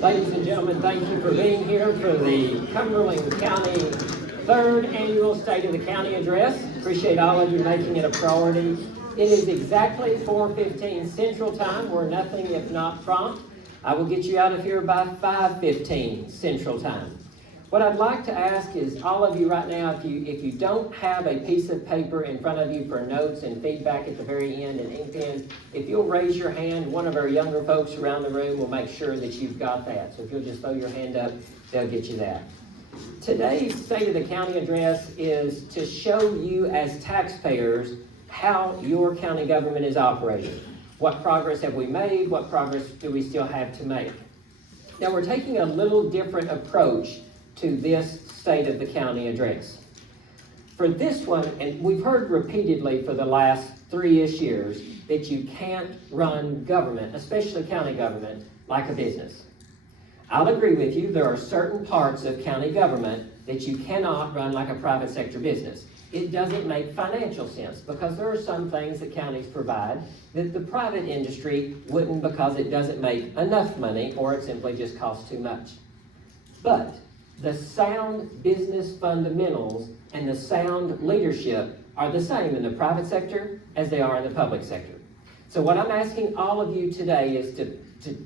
Ladies and gentlemen, thank you for being here for the Cumberland County 3rd Annual State of the County Address. Appreciate all of you making it a priority. It is exactly 4:15 Central Time. We're nothing if not prompt. I will get you out of here by 5:15 Central Time. What I'd like to ask is all of you right now, if you don't have a piece of paper in front of you for notes and feedback at the very end and ink pen, if you'll raise your hand, one of our younger folks around the room will make sure that you've got that. So if you'll just throw your hand up, they'll get you that. Today's State of the County Address is to show you as taxpayers how your county government is operating. What progress have we made? What progress do we still have to make? Now we're taking a little different approach to this State of the County Address. For this one, and we've heard repeatedly for the last 3-ish years, that you can't run government, especially county government, like a business. I'll agree with you, there are certain parts of county government that you cannot run like a private sector business. It doesn't make financial sense because there are some things that counties provide that the private industry wouldn't because it doesn't make enough money or it simply just costs too much. But the sound business fundamentals and the sound leadership are the same in the private sector as they are in the public sector. So what I'm asking all of you today is to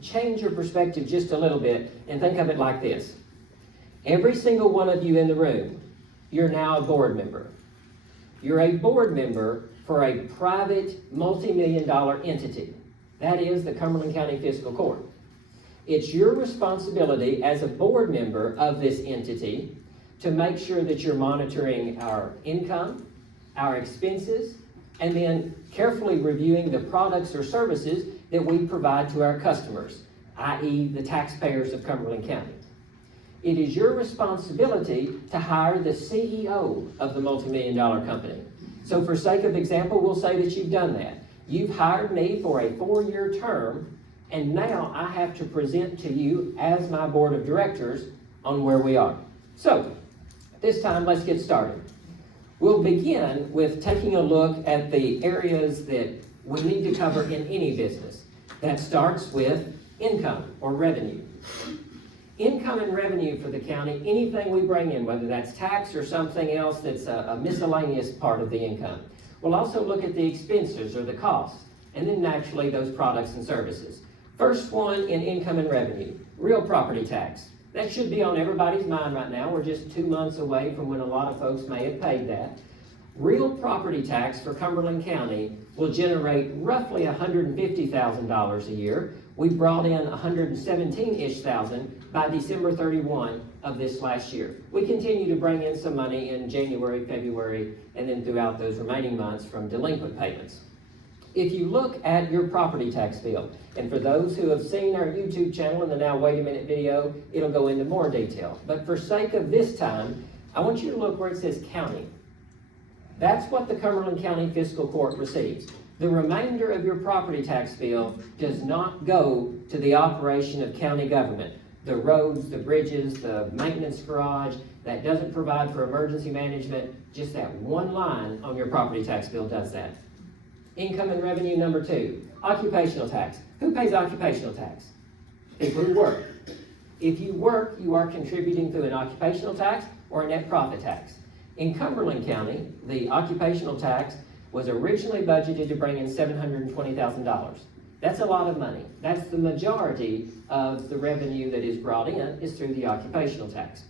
change your perspective just a little bit and think of it like this. Every single one of you in the room, you're now a board member. You're a board member for a private multi-million-dollar entity. That is the Cumberland County Fiscal Court. It's your responsibility as a board member of this entity to make sure that you're monitoring our income, our expenses, and then carefully reviewing the products or services that we provide to our customers, i.e. the taxpayers of Cumberland County. It is your responsibility to hire the CEO of the multi-million-dollar company. So for sake of example, we'll say that you've done that. You've hired me for a 4-year term, and now I have to present to you as my board of directors on where we are. So this time, let's get started. We'll begin with taking a look at the areas that we need to cover in any business. That starts with income or revenue. Income and revenue for the county, anything we bring in, whether that's tax or something else that's a miscellaneous part of the income. We'll also look at the expenses or the costs, and then naturally those products and services. First one in income and revenue, real property tax. That should be on everybody's mind right now. We're just 2 months away from when a lot of folks may have paid that. Real property tax for Cumberland County will generate roughly $150,000 a year. We brought in 117-ish thousand by December 31 of this last year. We continue to bring in some money in January, February, and then throughout those remaining months from delinquent payments. If you look at your property tax bill, and for those who have seen our YouTube channel in the Now Wait a Minute video, it'll go into more detail. But for sake of this time, I want you to look where it says county. That's what the Cumberland County Fiscal Court receives. The remainder of your property tax bill does not go to the operation of county government. The roads, the bridges, the maintenance garage, that doesn't provide for emergency management. Just that one line on your property tax bill does that. Income and revenue number 2, occupational tax. Who pays occupational tax? People who work. If you work, you are contributing through an occupational tax or a net profit tax. In Cumberland County, the occupational tax was originally budgeted to bring in $720,000. That's a lot of money. That's the majority of the revenue that is brought in is through the occupational tax.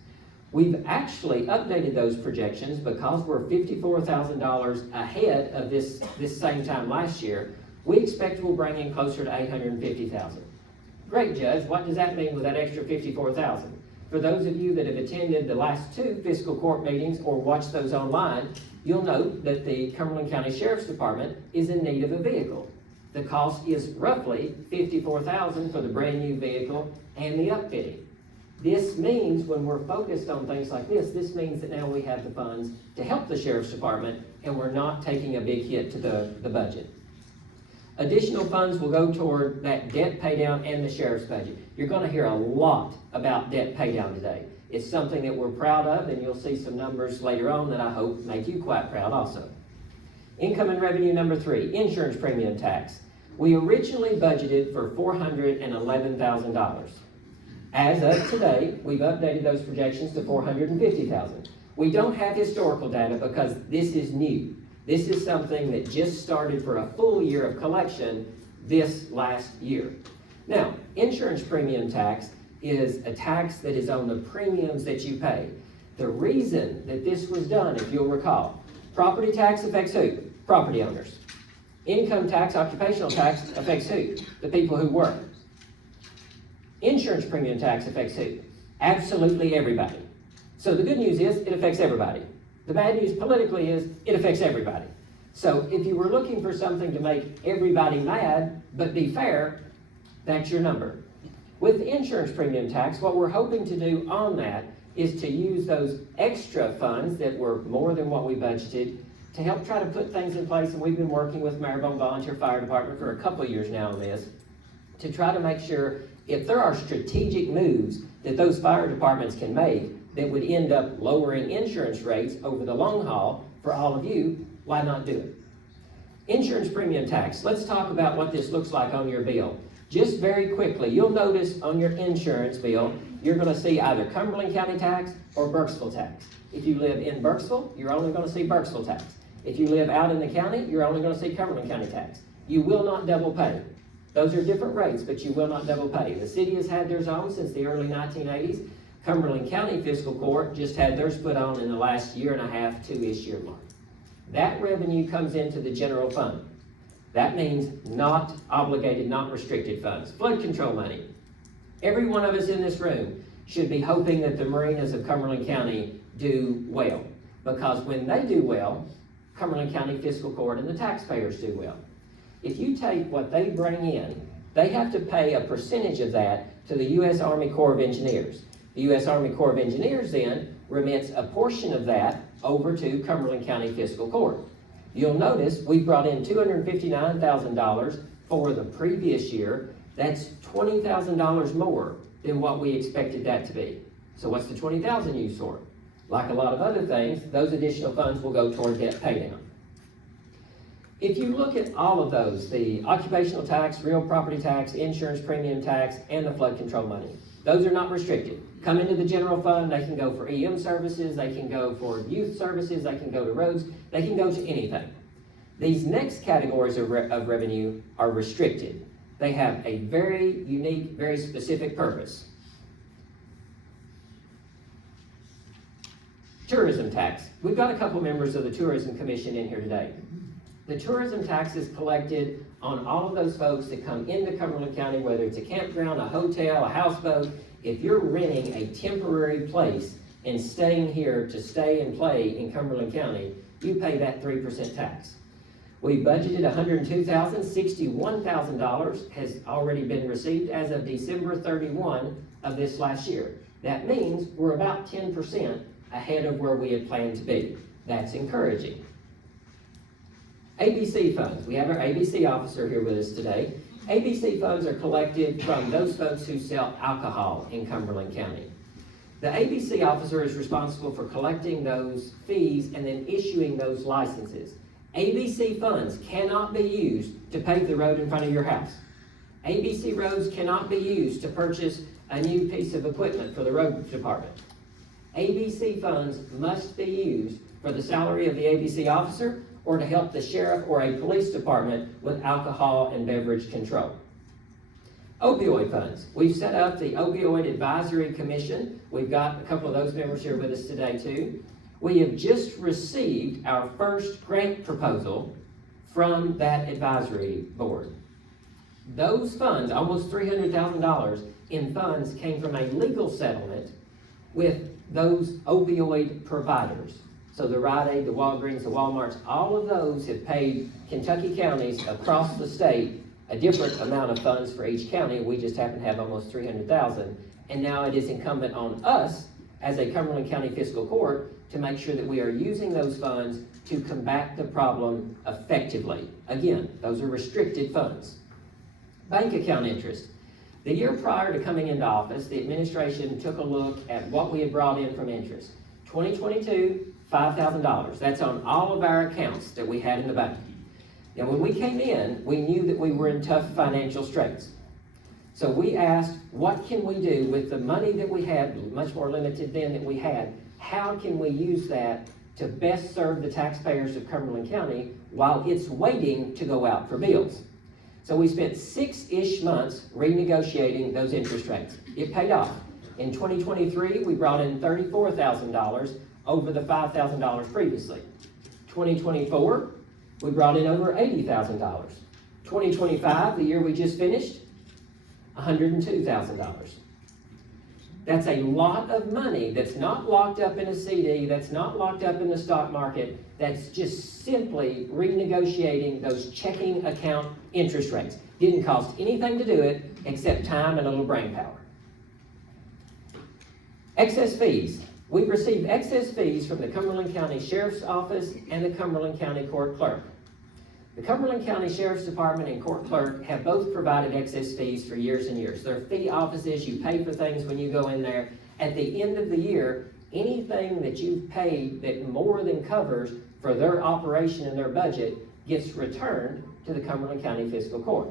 We've actually updated those projections because we're $54,000 ahead of this same time last year. We expect we'll bring in closer to $850,000. Great, Judge. What does that mean with that extra $54,000? For those of you that have attended the last 2 fiscal court meetings or watched those online, you'll note that the Cumberland County Sheriff's Department is in need of a vehicle. The cost is roughly $54,000 for the brand new vehicle and the upfitting. This means when we're focused on things like this means that now we have the funds to help the Sheriff's Department and we're not taking a big hit to the budget. Additional funds will go toward that debt pay down and the Sheriff's budget. You're going to hear a lot about debt pay down today. It's something that we're proud of, and you'll see some numbers later on that I hope make you quite proud also. Income and revenue number 3, insurance premium tax. We originally budgeted for $411,000. As of today, we've updated those projections to 450,000. We don't have historical data because this is new. This is something that just started for a full year of collection this last year. Now, insurance premium tax is a tax that is on the premiums that you pay. The reason that this was done, if you'll recall, property tax affects who? Property owners. Income tax, occupational tax affects who? The people who work. Insurance premium tax affects who? Absolutely everybody. So the good news is it affects everybody. The bad news politically is it affects everybody. So if you were looking for something to make everybody mad but be fair, that's your number. With the insurance premium tax, what we're hoping to do on that is to use those extra funds that were more than what we budgeted to help try to put things in place. And we've been working with Maribel Volunteer Fire Department for a couple of years now on this to try to make sure if there are strategic moves that those fire departments can make that would end up lowering insurance rates over the long haul for all of you, why not do it? Insurance premium tax. Let's talk about what this looks like on your bill. Just very quickly, you'll notice on your insurance bill, you're going to see either Cumberland County tax or Burkesville tax. If you live in Burkesville, you're only going to see Burkesville tax. If you live out in the county, you're only going to see Cumberland County tax. You will not double pay. Those are different rates, but you will not double pay. The city has had theirs on since the early 1980s. Cumberland County Fiscal Court just had theirs put on in the last year and a half, two-ish year mark. That revenue comes into the general fund. That means not obligated, not restricted funds. Flood control money. Every one of us in this room should be hoping that the marinas of Cumberland County do well. Because when they do well, Cumberland County Fiscal Court and the taxpayers do well. If you take what they bring in, they have to pay a percentage of that to the U.S. Army Corps of Engineers. The U.S. Army Corps of Engineers then remits a portion of that over to Cumberland County Fiscal Court. You'll notice we brought in $259,000 for the previous year. That's $20,000 more than what we expected that to be. So what's the $20,000 used for? Like a lot of other things, those additional funds will go toward debt paydown. If you look at all of those, the occupational tax, real property tax, insurance premium tax, and the flood control money, those are not restricted. Come into the general fund, they can go for EM services, they can go for youth services, they can go to roads, they can go to anything. These next categories of revenue are restricted. They have a very unique, very specific purpose. Tourism tax. We've got a couple members of the Tourism Commission in here today. The tourism tax is collected on all of those folks that come into Cumberland County, whether it's a campground, a hotel, a houseboat. If you're renting a temporary place and staying here to stay and play in Cumberland County, you pay that 3% tax. We budgeted $102,000, $61,000 has already been received as of December 31 of this last year. That means we're about 10% ahead of where we had planned to be. That's encouraging. ABC funds. We have our ABC officer here with us today. ABC funds are collected from those folks who sell alcohol in Cumberland County. The ABC officer is responsible for collecting those fees and then issuing those licenses. ABC funds cannot be used to pave the road in front of your house. ABC roads cannot be used to purchase a new piece of equipment for the road department. ABC funds must be used for the salary of the ABC officer or to help the sheriff or a police department with alcohol and beverage control. Opioid funds. We've set up the Opioid Advisory Commission. We've got a couple of those members here with us today too. We have just received our first grant proposal from that advisory board. Those funds, almost $300,000 in funds, came from a legal settlement with those opioid providers. So the Rite Aid, the Walgreens, the Walmarts, all of those have paid Kentucky counties across the state a different amount of funds for each county. We just happen to have almost $300,000. And now it is incumbent on us as a Cumberland County Fiscal Court to make sure that we are using those funds to combat the problem effectively. Again, those are restricted funds. Bank account interest. The year prior to coming into office, the administration took a look at what we had brought in from interest. 2022, $5,000. That's on all of our accounts that we had in the bank. Now, when we came in, we knew that we were in tough financial straits. So we asked, what can we do with the money that we had, much more limited then that we had, how can we use that to best serve the taxpayers of Cumberland County while it's waiting to go out for bills? So we spent 6-ish months renegotiating those interest rates. It paid off. In 2023, we brought in $34,000 over the $5,000 previously. 2024, we brought in over $80,000. 2025, the year we just finished, $102,000. That's a lot of money that's not locked up in a CD, that's not locked up in the stock market, that's just simply renegotiating those checking account interest rates. Didn't cost anything to do it except time and a little brain power. Excess fees. We've received excess fees from the Cumberland County Sheriff's Office and the Cumberland County Court Clerk. The Cumberland County Sheriff's Department and Court Clerk have both provided excess fees for years and years. They're fee offices. You pay for things when you go in there. At the end of the year, anything that you've paid that more than covers for their operation and their budget gets returned to the Cumberland County Fiscal Court.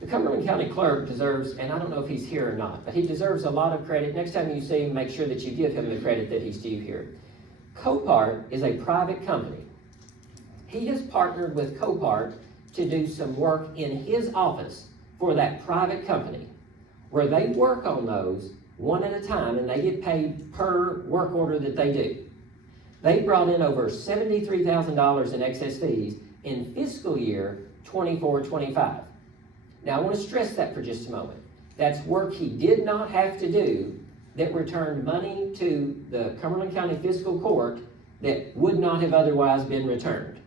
The Cumberland County Clerk deserves, and I don't know if he's here or not, but he deserves a lot of credit. Next time you see him, make sure that you give him the credit that he's due here. Copart is a private company. He has partnered with Copart to do some work in his office for that private company, where they work on those one at a time, and they get paid per work order that they do. They brought in over $73,000 in excess fees in fiscal year 24-25. Now, I want to stress that for just a moment. That's work he did not have to do that returned money to the Cumberland County Fiscal Court that would not have otherwise been returned.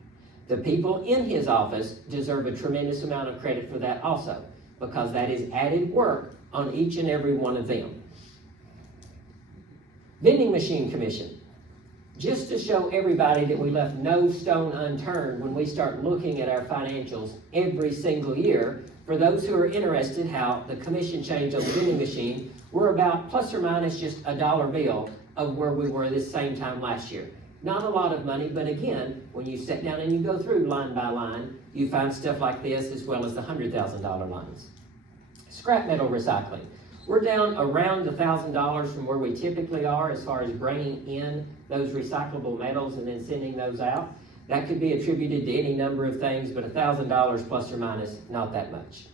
The people in his office deserve a tremendous amount of credit for that also, because that is added work on each and every one of them. Vending machine commission. Just to show everybody that we left no stone unturned when we start looking at our financials every single year, for those who are interested how the commission change on the vending machine, we're about plus or minus just a dollar bill of where we were this same time last year. Not a lot of money, but again, when you sit down and you go through line by line, you find stuff like this as well as the $100,000 lines. Scrap metal recycling. We're down around $1,000 from where we typically are as far as bringing in those recyclable metals and then sending those out. That could be attributed to any number of things, but $1,000 plus or minus, not that much.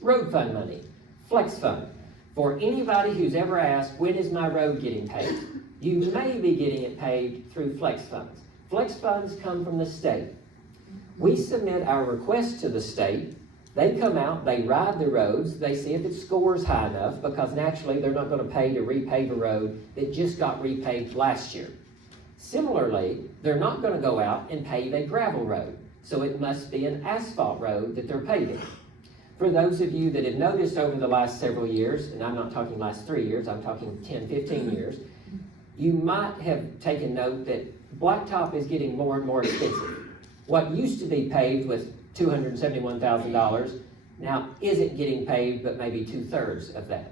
Road fund money, flex fund. For anybody who's ever asked, when is my road getting paid? You may be getting it paid through flex funds. Flex funds come from the state. We submit our request to the state. They come out, they ride the roads, they see if it scores high enough, because naturally they're not going to pay to repave a road that just got repaved last year. Similarly, they're not going to go out and pave a gravel road, so it must be an asphalt road that they're paving. For those of you that have noticed over the last several years, and I'm not talking last 3 years, I'm talking 10, 15 years, you might have taken note that blacktop is getting more and more expensive. What used to be paved with $271,000 now isn't getting paved but maybe 2/3 of that.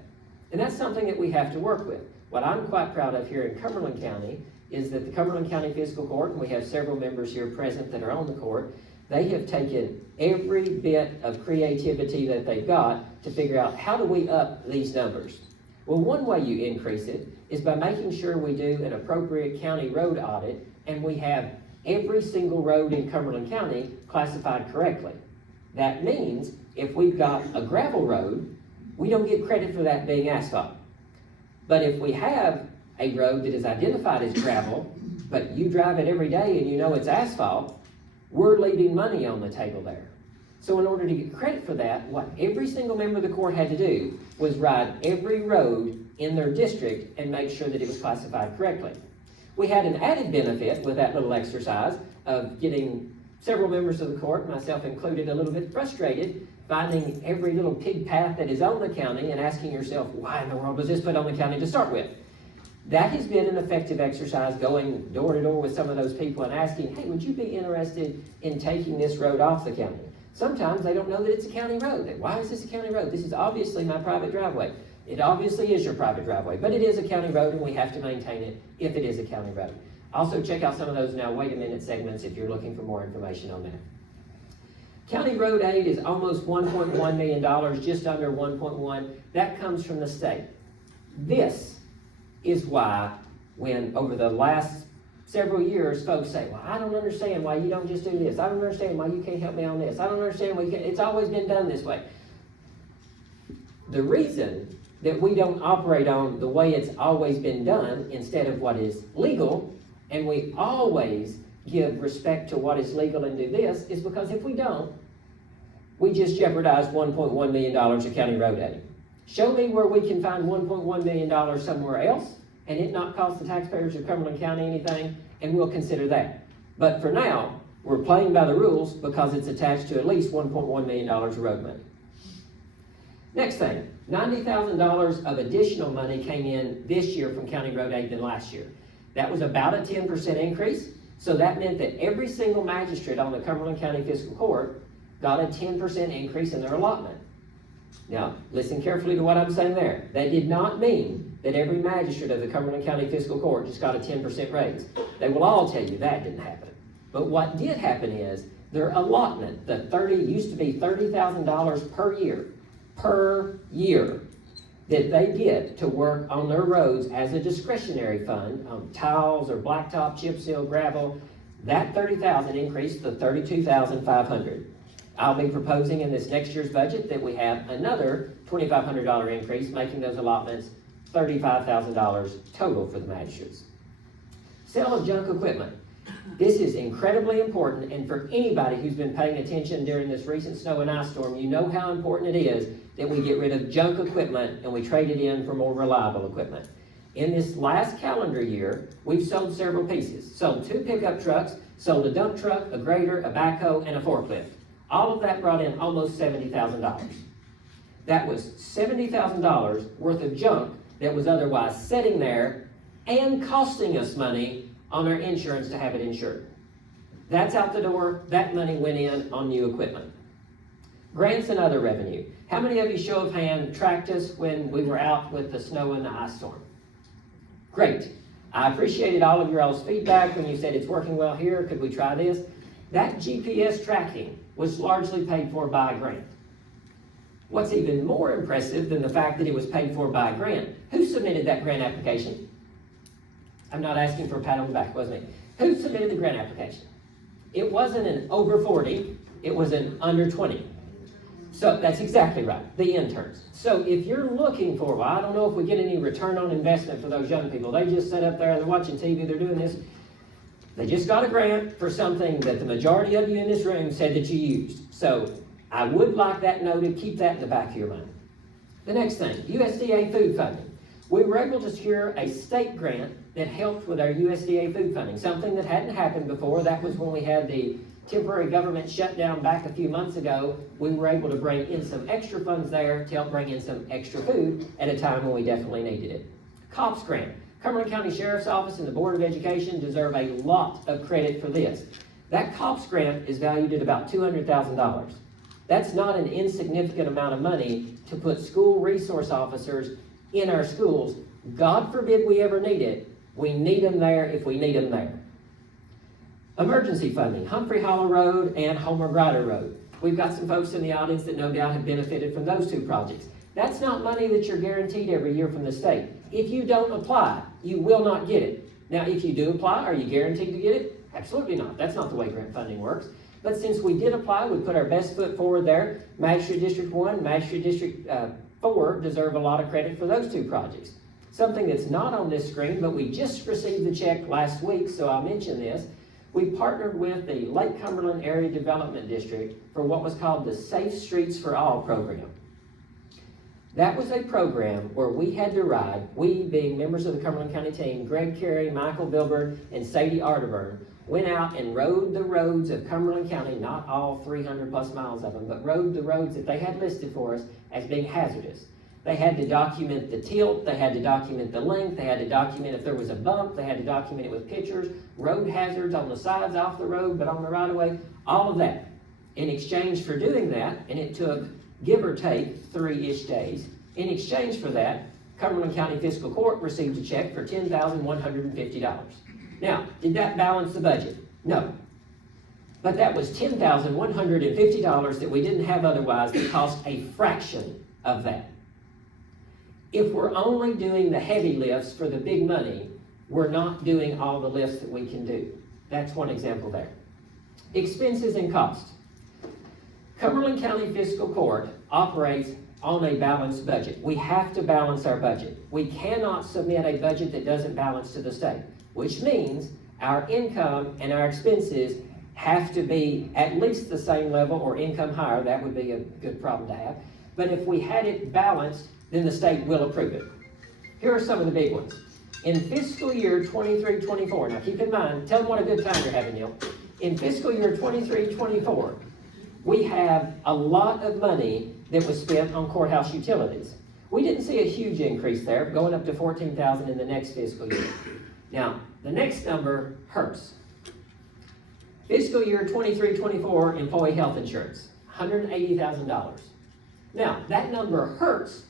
And that's something that we have to work with. What I'm quite proud of here in Cumberland County is that the Cumberland County Fiscal Court, and we have several members here present that are on the court, they have taken every bit of creativity that they've got to figure out how do we up these numbers. Well, one way you increase it is by making sure we do an appropriate county road audit and we have every single road in Cumberland County classified correctly. That means if we've got a gravel road, we don't get credit for that being asphalt. But if we have a road that is identified as gravel, but you drive it every day and you know it's asphalt, we're leaving money on the table there. So in order to get credit for that, what every single member of the court had to do was ride every road in their district and make sure that it was classified correctly. We had an added benefit with that little exercise of getting several members of the court, myself included, a little bit frustrated finding every little pig path that is on the county and asking yourself, why in the world was this put on the county to start with? That has been an effective exercise, going door to door with some of those people and asking, hey, would you be interested in taking this road off the county? Sometimes they don't know that it's a county road. Why is this a county road? This is obviously my private driveway. It obviously is your private driveway, but it is a county road and we have to maintain it if it is a county road. Also check out some of those now wait a minute segments if you're looking for more information on that. County road aid is almost $1.1 million, just under 1.1. That comes from the state. This is why when over the last several years, folks say, well, I don't understand why you don't just do this. I don't understand why you can't help me on this. I don't understand why you can't. It's always been done this way. The reason that we don't operate on the way it's always been done instead of what is legal, and we always give respect to what is legal and do this, is because if we don't, we just jeopardize $1.1 million of county road aid. Show me where we can find $1.1 million somewhere else and it not cost the taxpayers of Cumberland County anything, and we'll consider that. But for now, we're playing by the rules because it's attached to at least $1.1 million of road money. Next thing, $90,000 of additional money came in this year from county road aid than last year. That was about a 10% increase, so that meant that every single magistrate on the Cumberland County Fiscal Court got a 10% increase in their allotment. Now, listen carefully to what I'm saying there. That did not mean that every magistrate of the Cumberland County Fiscal Court just got a 10% raise. They will all tell you that didn't happen. But what did happen is their allotment, used to be $30,000 per year that they get to work on their roads as a discretionary fund on tiles or blacktop, chip seal, gravel. That $30,000 increased to $32,500. I'll be proposing in this next year's budget that we have another $2,500 increase, making those allotments $35,000 total for the magistrates. Sale of junk equipment. This is incredibly important, and for anybody who's been paying attention during this recent snow and ice storm, you know how important it is that we get rid of junk equipment and we trade it in for more reliable equipment. In this last calendar year, we've sold several pieces. Sold 2 pickup trucks, sold a dump truck, a grader, a backhoe, and a forklift. All of that brought in almost $70,000. That was $70,000 worth of junk that was otherwise sitting there and costing us money on our insurance to have it insured. That's out the door. That money went in on new equipment. Grants and other revenue. How many of you, show of hand, tracked us when we were out with the snow and the ice storm? Great. I appreciated all of your all's feedback when you said it's working well here, could we try this? That GPS tracking was largely paid for by a grant. What's even more impressive than the fact that it was paid for by a grant, who submitted that grant application? I'm not asking for a pat on the back, wasn't it? Who submitted the grant application? It wasn't an over 40, it was an under 20. So that's exactly right, the interns. So if you're looking for, well, I don't know if we get any return on investment for those young people. They just sit up there, they're watching TV, they're doing this. They just got a grant for something that the majority of you in this room said that you used. So I would like that noted, keep that in the back of your mind. The next thing, USDA food funding. We were able to secure a state grant that helped with our USDA food funding, something that hadn't happened before. That was when we had the temporary government shutdown back a few months ago. We were able to bring in some extra funds there to help bring in some extra food at a time when we definitely needed it. COPS grant. Cumberland County Sheriff's Office and the Board of Education deserve a lot of credit for this. That COPS grant is valued at about $200,000. That's not an insignificant amount of money to put school resource officers in our schools. God forbid we ever need it. We need them there if we need them there. Emergency funding, Humphrey Hollow Road and Homer Grider Road. We've got some folks in the audience that no doubt have benefited from those 2 projects. That's not money that you're guaranteed every year from the state. If you don't apply, you will not get it. Now, if you do apply, are you guaranteed to get it? Absolutely not. That's not the way grant funding works. But since we did apply, we put our best foot forward there. Magistrate District 1, Magistrate District 4 deserve a lot of credit for those 2 projects. Something that's not on this screen, but we just received the check last week, so I'll mention this. We partnered with the Lake Cumberland Area Development District for what was called the Safe Streets for All program. That was a program where we had to ride, we being members of the Cumberland County team, Greg Carey, Michael Bilbert, and Sadie Arterburn, went out and rode the roads of Cumberland County, not all 300 plus miles of them, but rode the roads that they had listed for us as being hazardous. They had to document the tilt, they had to document the length, they had to document if there was a bump, they had to document it with pictures, road hazards on the sides off the road, but on the right of way, all of that. In exchange for doing that, and it took, give or take, 3-ish days, in exchange for that, Cumberland County Fiscal Court received a check for $10,150. Now, did that balance the budget? No. But that was $10,150 that we didn't have otherwise that cost a fraction of that. If we're only doing the heavy lifts for the big money, we're not doing all the lifts that we can do. That's one example there. Expenses and costs. Cumberland County Fiscal Court operates on a balanced budget. We have to balance our budget. We cannot submit a budget that doesn't balance to the state, which means our income and our expenses have to be at least the same level or income higher. That would be a good problem to have. But if we had it balanced, then the state will approve it. Here are some of the big ones. In fiscal year 23-24, now keep in mind, tell them what a good time you're having, Neil. In fiscal year 23-24, we have a lot of money that was spent on courthouse utilities. We didn't see a huge increase there, going up to $14,000 in the next fiscal year. Now, the next number hurts. Fiscal year 23-24 employee health insurance, $180,000. Now, that number hurts,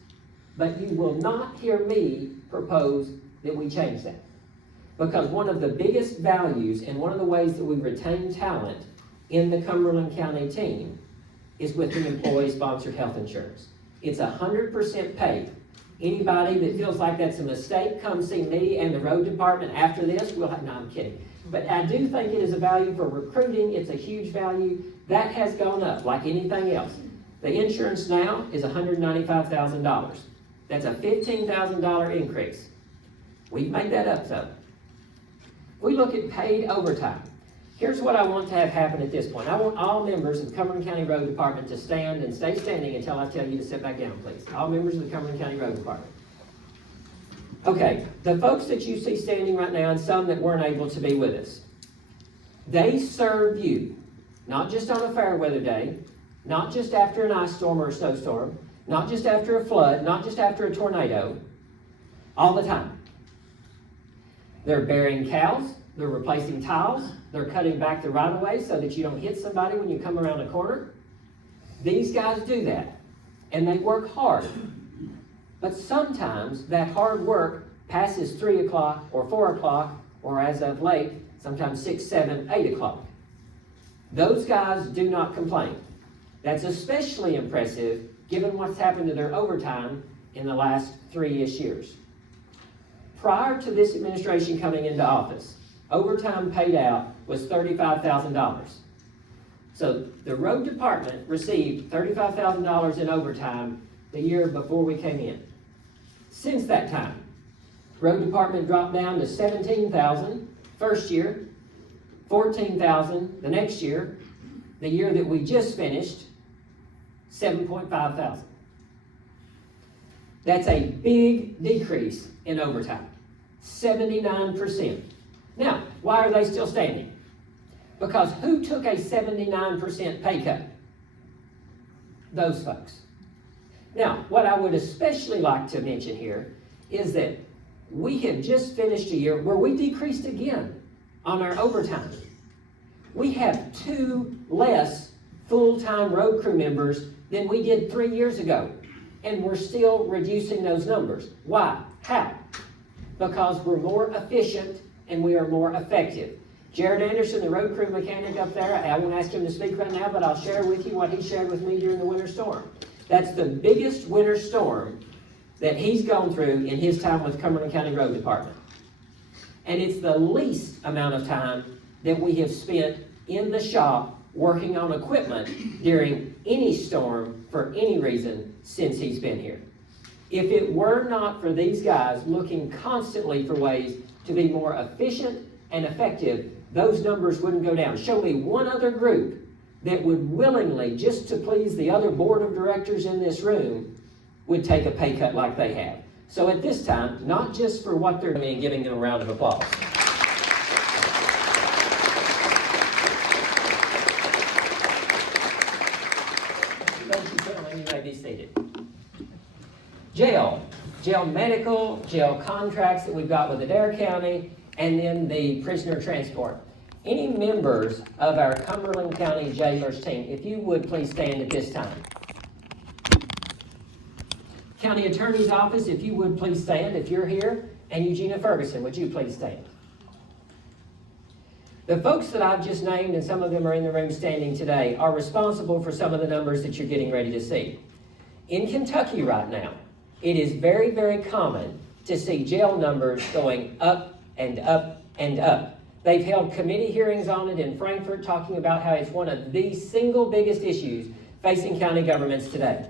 but you will not hear me propose that we change that. Because one of the biggest values and one of the ways that we retain talent in the Cumberland County team is with the employee-sponsored health insurance. It's 100% paid. Anybody that feels like that's a mistake, come see me and the road department after this. No, I'm kidding. But I do think it is a value for recruiting. It's a huge value. That has gone up like anything else. The insurance now is $195,000. That's a $15,000 increase. We've made that up though. We look at paid overtime. Here's what I want to have happen at this point. I want all members of the Cumberland County Road Department to stand and stay standing until I tell you to sit back down, please. All members of the Cumberland County Road Department. Okay, the folks that you see standing right now and some that weren't able to be with us, they serve you, not just on a fair weather day, not just after an ice storm or a snowstorm, not just after a flood, not just after a tornado, all the time. They're burying cows, they're replacing tiles, they're cutting back the right-of-way so that you don't hit somebody when you come around a corner. These guys do that, and they work hard. But sometimes that hard work passes 3 o'clock or 4 o'clock, or as of late, sometimes 6, 7, 8 o'clock. Those guys do not complain. That's especially impressive given what's happened to their overtime in the last 3-ish years. Prior to this administration coming into office, overtime paid out was $35,000. So the road department received $35,000 in overtime the year before we came in. Since that time, road department dropped down to $17,000 first year, $14,000 the next year, the year that we just finished, $7.5 thousand. That's a big decrease in overtime, 79%. Now, why are they still standing? Because who took a 79% pay cut? Those folks. Now, what I would especially like to mention here is that we have just finished a year where we decreased again on our overtime. We have 2 less full-time road crew members than we did 3 years ago, and we're still reducing those numbers. Why? How? Because we're more efficient and we are more effective. Jared Anderson, the road crew mechanic up there, I won't ask him to speak right now, but I'll share with you what he shared with me during the winter storm. That's the biggest winter storm that he's gone through in his time with Cumberland County Road Department. And it's the least amount of time that we have spent in the shop working on equipment during any storm for any reason since he's been here. If it were not for these guys looking constantly for ways to be more efficient and effective, those numbers wouldn't go down. Show me one other group that would willingly, just to please the other board of directors in this room, would take a pay cut like they have. So at this time, not just for what they're doing, giving them a round of applause. Thank you, gentlemen. You may be seated. Jail medical, jail contracts that we've got with Adair County, and then the prisoner transport. Any members of our Cumberland County Jailers team, if you would please stand at this time. County Attorney's Office, if you would please stand if you're here, and Eugenia Ferguson, would you please stand? The folks that I've just named, and some of them are in the room standing today, are responsible for some of the numbers that you're getting ready to see. In Kentucky right now, it is very, very common to see jail numbers going up and up and up. They've held committee hearings on it in Frankfort, talking about how it's one of the single biggest issues facing county governments today.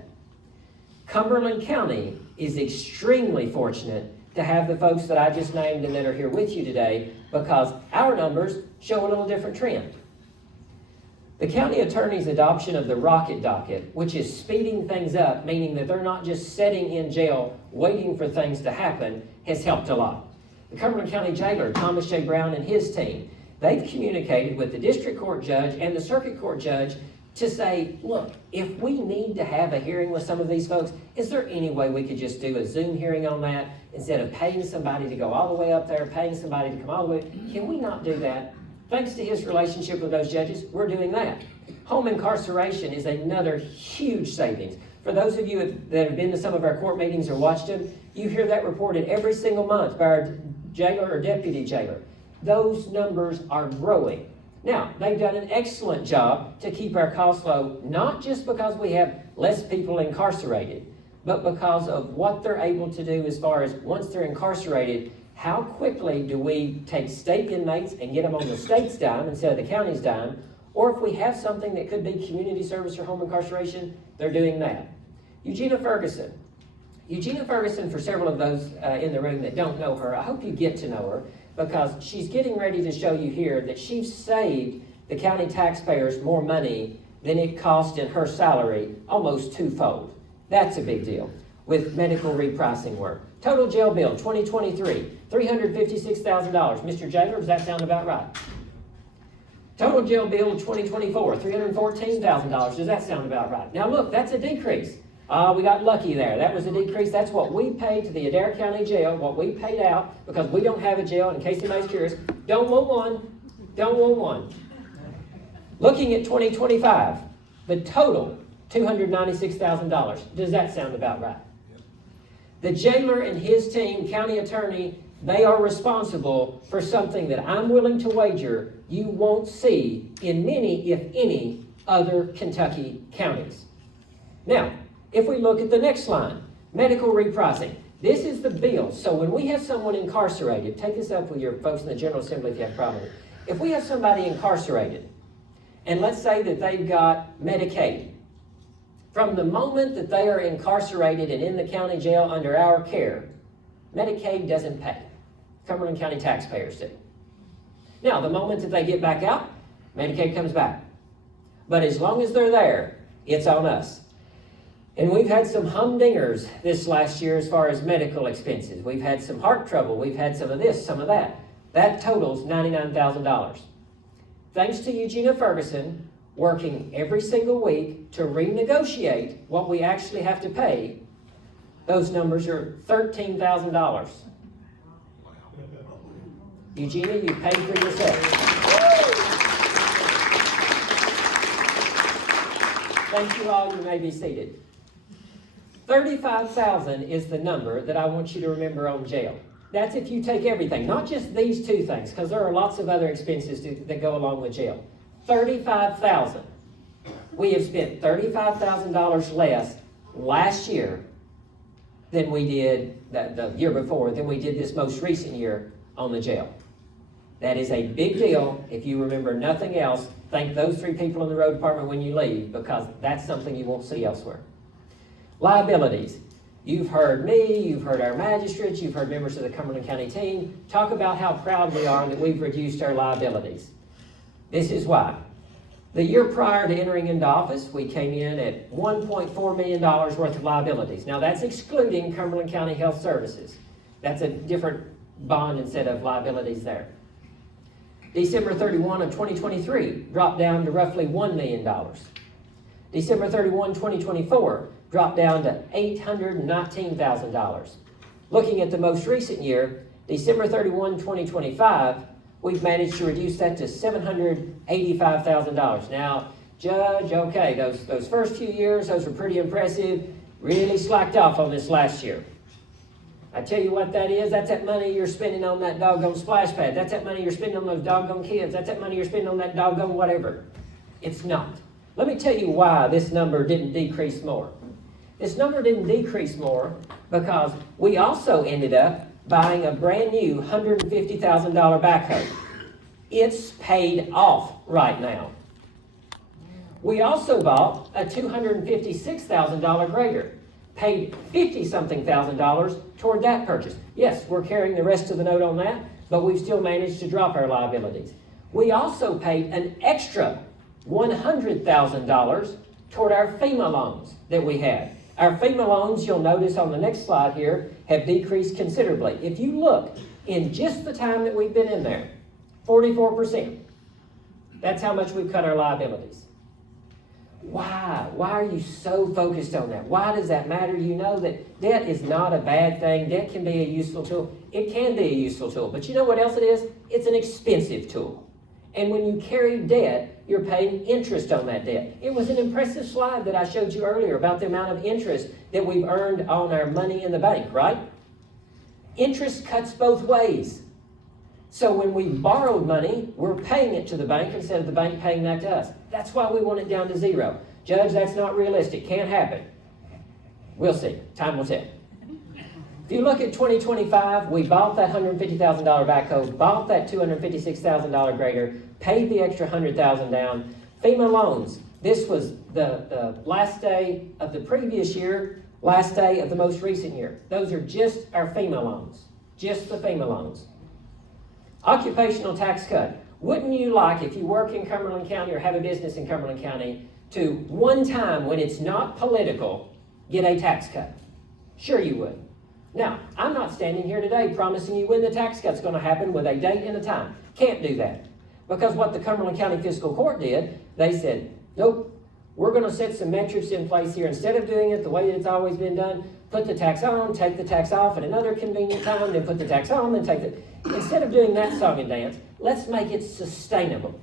Cumberland County is extremely fortunate to have the folks that I just named and that are here with you today, because our numbers show a little different trend. The county attorney's adoption of the rocket docket, which is speeding things up, meaning that they're not just sitting in jail waiting for things to happen, has helped a lot. The Cumberland County jailer, Thomas J. Brown, and his team, they've communicated with the district court judge and the circuit court judge to say, look, if we need to have a hearing with some of these folks, is there any way we could just do a Zoom hearing on that instead of paying somebody to go all the way up there, paying somebody to come all the way? Can we not do that? Thanks to his relationship with those judges, we're doing that. Home incarceration is another huge savings. For those of you that have been to some of our court meetings or watched them, you hear that reported every single month by our jailer or deputy jailer. Those numbers are growing. Now, they've done an excellent job to keep our costs low, not just because we have less people incarcerated, but because of what they're able to do as far as once they're incarcerated, how quickly do we take state inmates and get them on the state's dime instead of the county's dime? Or if we have something that could be community service or home incarceration, they're doing that. Eugenia Ferguson. Eugenia Ferguson, for several of those in the room that don't know her, I hope you get to know her, because she's getting ready to show you here that she's saved the county taxpayers more money than it cost in her salary, almost twofold. That's a big deal with medical repricing work. Total jail bill, 2023, $356,000. Mr. Jailer, does that sound about right? Total jail bill 2024, $314,000. Does that sound about right? Now look, that's a decrease. We got lucky there. That was a decrease. That's what we paid to the Adair County Jail, what we paid out, because we don't have a jail, in case anybody's curious. Don't want one. Don't want one. Looking at 2025, the total, $296,000. Does that sound about right? The jailer and his team, county attorney, they are responsible for something that I'm willing to wager you won't see in many, if any, other Kentucky counties. Now, if we look at the next line, medical repricing. This is the bill. So when we have someone incarcerated, take this up with your folks in the General Assembly if you have a problem with it. If we have somebody incarcerated, and let's say that they've got Medicaid, from the moment that they are incarcerated and in the county jail under our care, Medicaid doesn't pay. Cumberland County taxpayers do. Now, the moment that they get back out, Medicaid comes back. But as long as they're there, it's on us. And we've had some humdingers this last year as far as medical expenses. We've had some heart trouble. We've had some of this, some of that. That totals $99,000. Thanks to Eugenia Ferguson working every single week to renegotiate what we actually have to pay, those numbers are $13,000. Eugenia, you paid for yourself. Thank you all. You may be seated. 35,000 is the number that I want you to remember on jail. That's if you take everything, not just these two things, because there are lots of other expenses that go along with jail. 35,000. We have spent $35,000 less last year than we did the year before, than we did this most recent year on the jail. That is a big deal. If you remember nothing else, thank those three people in the road department when you leave, because that's something you won't see elsewhere. Liabilities. You've heard me, you've heard our magistrates, you've heard members of the Cumberland County team talk about how proud we are that we've reduced our liabilities. This is why. The year prior to entering into office, we came in at $1.4 million worth of liabilities. Now that's excluding Cumberland County Health Services. That's a different bond instead of liabilities there. December 31 of 2023 dropped down to roughly $1 million. December 31, 2024 dropped down to $819,000. Looking at the most recent year, December 31, 2025, we've managed to reduce that to $785,000. Now, Judge, okay, those first few years, those were pretty impressive, really slacked off on this last year. I tell you what that is. That's that money you're spending on that doggone splash pad. That's that money you're spending on those doggone kids. That's that money you're spending on that doggone whatever. It's not. Let me tell you why this number didn't decrease more. This number didn't decrease more because we also ended up buying a brand new $150,000 backhoe. It's paid off right now. We also bought a $256,000 grader, paid $50-something thousand toward that purchase. Yes, we're carrying the rest of the note on that, but we've still managed to drop our liabilities. We also paid an extra $100,000 toward our FEMA loans that we had. Our FEMA loans, you'll notice on the next slide here, have decreased considerably. If you look, in just the time that we've been in there, 44%. That's how much we've cut our liabilities. Why? Why are you so focused on that? Why does that matter? You know that debt is not a bad thing. Debt can be a useful tool. It can be a useful tool. But you know what else it is? It's an expensive tool. And when you carry debt, you're paying interest on that debt. It was an impressive slide that I showed you earlier about the amount of interest that we've earned on our money in the bank, right? Interest cuts both ways. So when we borrowed money, we're paying it to the bank instead of the bank paying that to us. That's why we want it down to zero. Judge, that's not realistic. Can't happen. We'll see. Time will tell. If you look at 2025, we bought that $150,000 backhoe, bought that $256,000 grader, paid the extra $100,000 down. FEMA loans. This was the last day of the previous year, last day of the most recent year. Those are just our FEMA loans. Just the FEMA loans. Occupational tax cut. Wouldn't you like, if you work in Cumberland County or have a business in Cumberland County, to one time when it's not political, get a tax cut? Sure you would. Now, I'm not standing here today promising you when the tax cut's going to happen with a date and a time. Can't do that. Because what the Cumberland County Fiscal Court did, they said, nope, we're going to set some metrics in place here. Instead of doing it the way that it's always been done, put the tax on, take the tax off at another convenient time, then put the tax on, then take the... Instead of doing that song and dance, let's make it sustainable.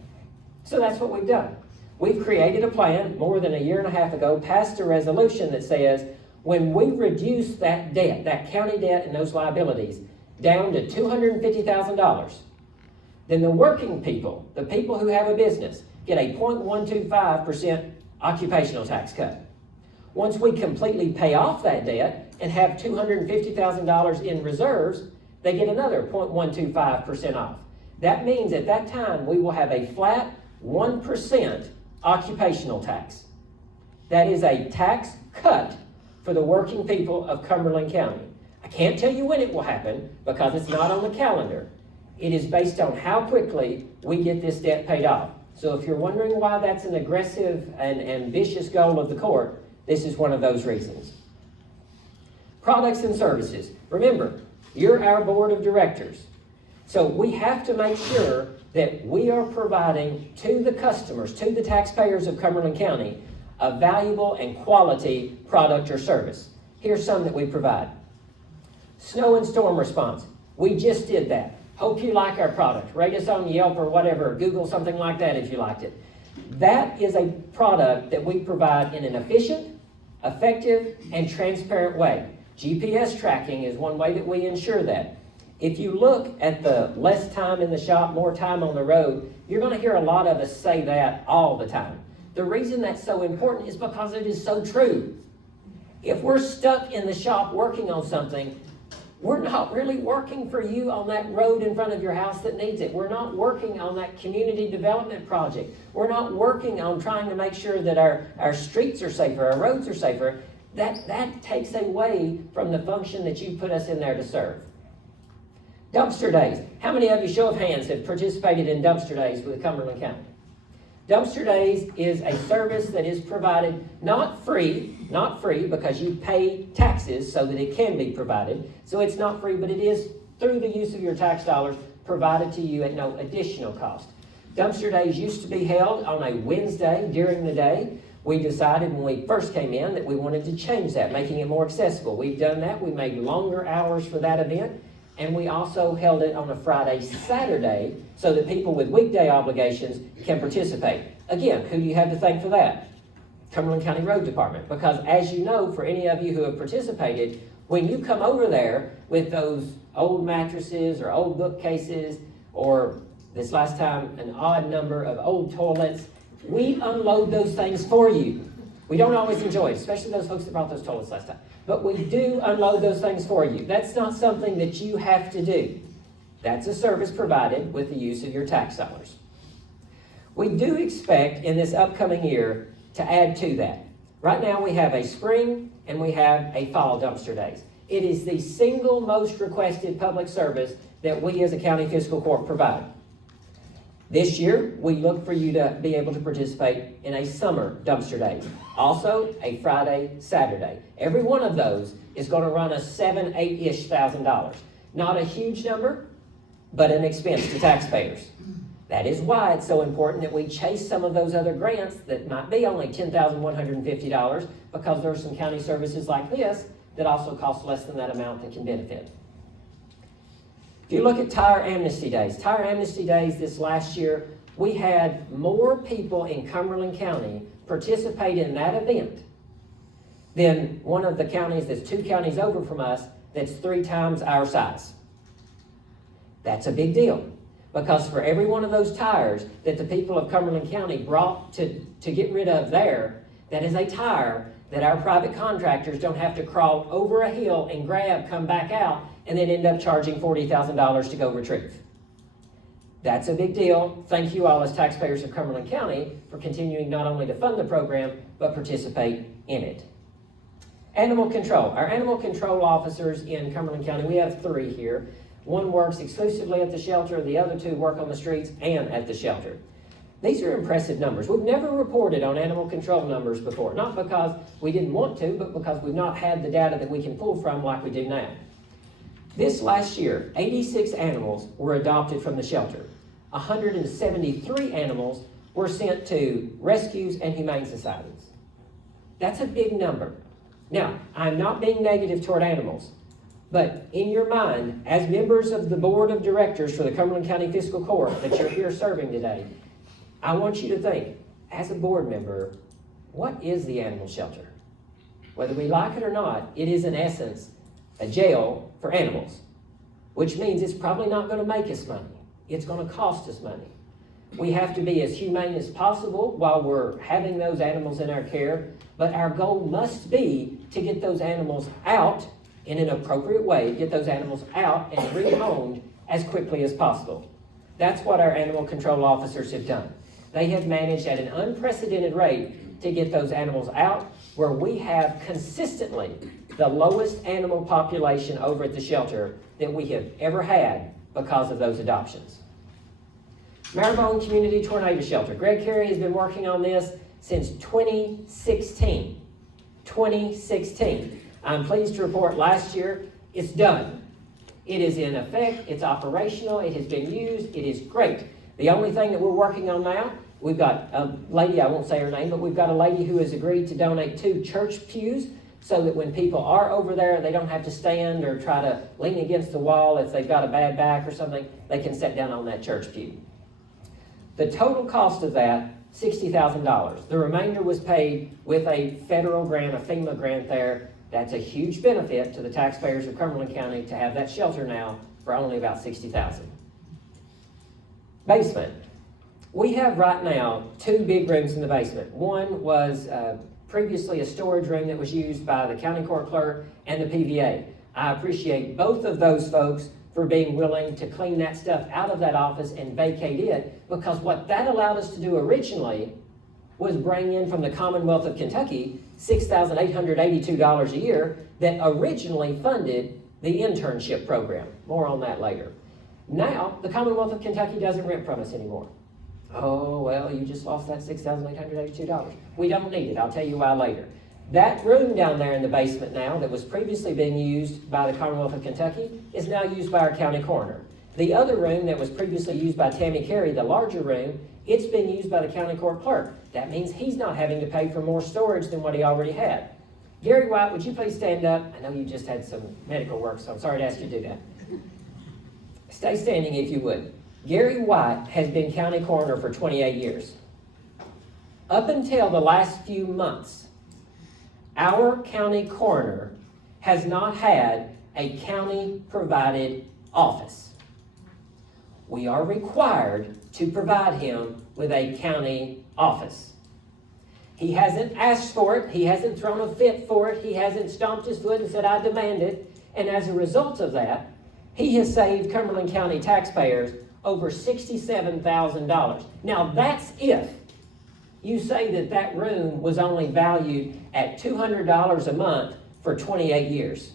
So that's what we've done. We've created a plan more than a year and a half ago, passed a resolution that says when we reduce that debt, that county debt and those liabilities, down to $250,000, then the working people, the people who have a business, get a 0.125% occupational tax cut. Once we completely pay off that debt and have $250,000 in reserves, they get another 0.125% off. That means at that time we will have a flat 1% occupational tax. That is a tax cut for the working people of Cumberland County. I can't tell you when it will happen because it's not on the calendar. It is based on how quickly we get this debt paid off. So if you're wondering why that's an aggressive and ambitious goal of the court, this is one of those reasons. Products and services. Remember, you're our board of directors. So we have to make sure that we are providing to the customers, to the taxpayers of Cumberland County, a valuable and quality product or service. Here's some that we provide. Snow and storm response. We just did that. Hope you like our product. Rate us on Yelp or whatever. Google something like that if you liked it. That is a product that we provide in an efficient, effective, and transparent way. GPS tracking is one way that we ensure that. If you look at the less time in the shop, more time on the road, you're going to hear a lot of us say that all the time. The reason that's so important is because it is so true. If we're stuck in the shop working on something, we're not really working for you on that road in front of your house that needs it. We're not working on that community development project. We're not working on trying to make sure that our streets are safer, our roads are safer. That takes away from the function that you put us in there to serve. Dumpster days. How many of you, show of hands, have participated in dumpster days with Cumberland County? Dumpster days is a service that is provided not free because you pay taxes so that it can be provided. So it's not free, but it is through the use of your tax dollars provided to you at no additional cost. Dumpster days used to be held on a Wednesday during the day. We decided when we first came in that we wanted to change that, making it more accessible. We've done that. We made longer hours for that event. And we also held it on a Friday, Saturday, so that people with weekday obligations can participate. Again, who do you have to thank for that? Cumberland County Road Department. Because as you know, for any of you who have participated, When you come over there with those old mattresses or old bookcases, or this last time, an odd number of old toilets, we unload those things for you. We don't always enjoy it, especially those folks that brought those toilets last time. But we do unload those things for you. That's not something that you have to do. That's a service provided with the use of your tax dollars. We do expect in this upcoming year to add to that. Right now we have a spring and we have a fall dumpster days. It is the single most requested public service that we as a county fiscal court provide. This year, we look for you to be able to participate in a summer dumpster days. Also, a Friday, Saturday. Every one of those is going to run us $7,000-8-ish thousand. Not a huge number, but an expense to taxpayers. That is why it's so important that we chase some of those other grants that might be only $10,150, because there are some county services like this that also cost less than that amount that can benefit. If you look at Tire Amnesty Days this last year, we had more people in Cumberland County participate in that event than one of the counties that's 2 counties over from us that's 3 times our size. That's a big deal, because for every one of those tires that the people of Cumberland County brought to get rid of there, that is a tire that our private contractors don't have to crawl over a hill and grab, come back out, and then end up charging $40,000 to go retrieve. That's a big deal. Thank you all as taxpayers of Cumberland County for continuing not only to fund the program, but participate in it. Animal control. Our animal control officers in Cumberland County, we have 3 here. One works exclusively at the shelter, the other 2 work on the streets and at the shelter. These are impressive numbers. We've never reported on animal control numbers before, not because we didn't want to, but because we've not had the data that we can pull from like we do now. This last year, 86 animals were adopted from the shelter. 173 animals were sent to rescues and humane societies. That's a big number. Now, I'm not being negative toward animals, but in your mind, as members of the board of directors for the Cumberland County Fiscal Court that you're here serving today, I want you to think, as a board member, what is the animal shelter? Whether we like it or not, it is in essence a jail for animals, which means it's probably not going to make us money. It's going to cost us money. We have to be as humane as possible while we're having those animals in our care, but our goal must be to get those animals out in an appropriate way, get those animals out and rehomed as quickly as possible. That's what our animal control officers have done. They have managed at an unprecedented rate to get those animals out, where we have consistently the lowest animal population over at the shelter that we have ever had because of those adoptions. Maribone Community Tornado Shelter. Greg Carey has been working on this since 2016. 2016. I'm pleased to report last year it's done. It is in effect, it's operational, it has been used, it is great. The only thing that we're working on now, we've got a lady, I won't say her name, but we've got a lady who has agreed to donate 2 church pews so that when people are over there, they don't have to stand or try to lean against the wall if they've got a bad back or something, they can sit down on that church pew. The total cost of that, $60,000. The remainder was paid with a federal grant, a FEMA grant there. That's a huge benefit to the taxpayers of Cumberland County to have that shelter now for only about $60,000. Basement. We have right now 2 big rooms in the basement. One was previously a storage room that was used by the county court clerk and the PVA. I appreciate both of those folks for being willing to clean that stuff out of that office and vacate it, because what that allowed us to do originally was bring in from the Commonwealth of Kentucky $6,882 a year that originally funded the internship program. More on that later. Now, the Commonwealth of Kentucky doesn't rent from us anymore. Oh, well, you just lost that $6,882. We don't need it. I'll tell you why later. That room down there in the basement now that was previously being used by the Commonwealth of Kentucky is now used by our county coroner. The other room that was previously used by Tammy Carey, the larger room, it's been used by the county court clerk. That means he's not having to pay for more storage than what he already had. Gary White, would you please stand up? I know you just had some medical work, so I'm sorry to ask you to do that. Stay standing if you would. Gary White has been county coroner for 28 years. Up until the last few months, our county coroner has not had a county-provided office. We are required to provide him with a county office. He hasn't asked for it. He hasn't thrown a fit for it. He hasn't stomped his foot and said, I demand it. And as a result of that, he has saved Cumberland County taxpayers over $67,000. Now that's if you say that that room was only valued at $200 a month for 28 years.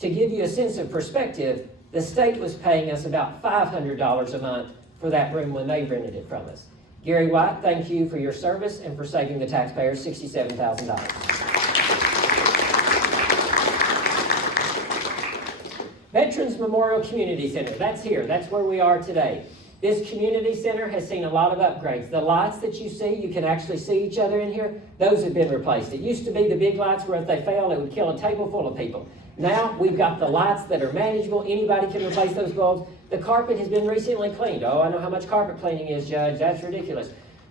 To give you a sense of perspective, the state was paying us about $500 a month for that room when they rented it from us. Gary White, thank you for your service and for saving the taxpayers $67,000. Veterans Memorial Community Center, that's here, that's where we are today. This community center has seen a lot of upgrades. The lights that you see, you can actually see each other in here, those have been replaced. It used to be the big lights where if they failed, it would kill a table full of people. Now we've got the lights that are manageable. Anybody can replace those bulbs. The carpet has been recently cleaned. Oh, I know how much carpet cleaning is, Judge. That's ridiculous.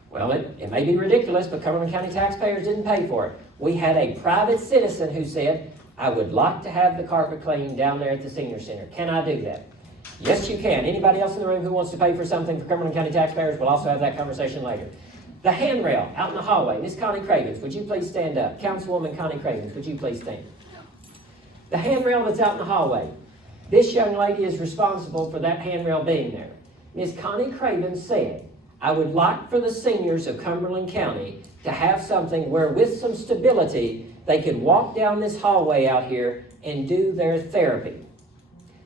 Well, it may be ridiculous, but Cumberland County taxpayers didn't pay for it. We had a private citizen who said, I would like to have the carpet cleaned down there at the senior center. Can I do that? Yes, you can. Anybody else in the room who wants to pay for something for Cumberland County taxpayers, we'll also have that conversation later. The handrail out in the hallway. Miss Connie Cravens, would you please stand up? Councilwoman Connie Cravens, would you please stand? The handrail that's out in the hallway. This young lady is responsible for that handrail being there. Miss Connie Cravens said, I would like for the seniors of Cumberland County to have something where with some stability, they could walk down this hallway out here and do their therapy.